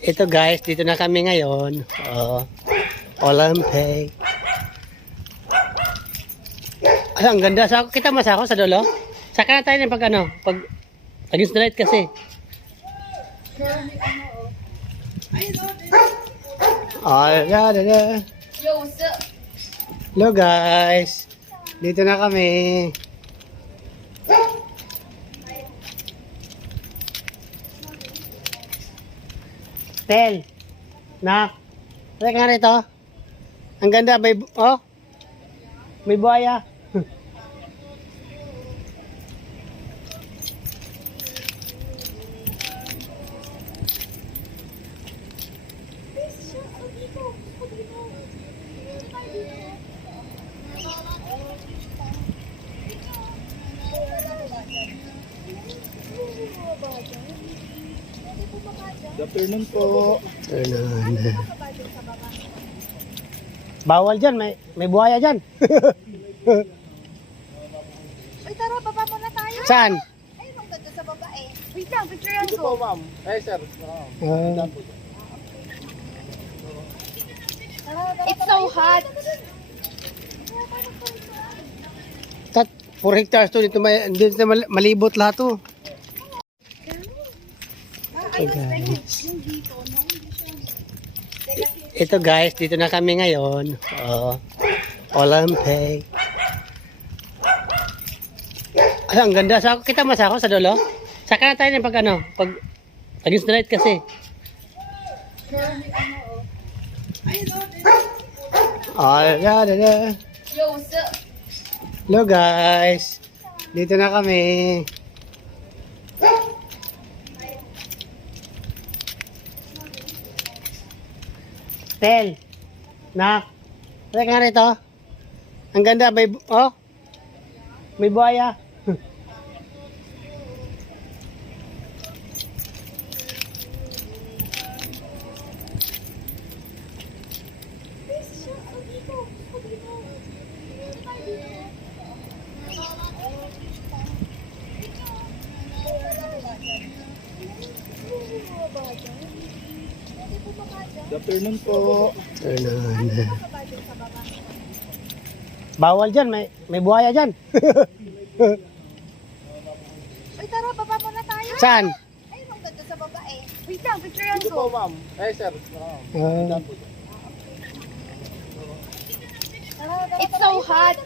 Ito guys, dito na kami ngayon. Olympic. Ay, ang ganda. Kita mas ako sa dulo. Saka na tayo ng pag against the light kasi. Hello guys. Dito na kami. Tel. Nak. Teka nga rito. Ang ganda. May buhaya. Afternoon po. Bawal dyan. May buhaya dyan. Uy, tara, baba muna tayo. Saan? Ayun, ang ganda sa baba eh. Wait lang, picture yan Ito po, ma'am. Ay, sir. It's so hot. 4 hectares to. Dito malibot lahat to. Ito guys, dito na kami ngayon. Olympic. Ay, ang ganda. Kita mas ako sa dulo. Saka na tayo ng pag against the light kasi. Hello guys. Dito na kami. Tel. Nak. Teka nga rito. Ang ganda. May buhaya. Afternoon po. Bawal dyan. May buhaya dyan. Uy, tara, baba muna tayo. Saan? Ayun, ang ganda sa baba eh. Wait lang, picture yan Ito po, ma'am. Ay, sir. It's so hot.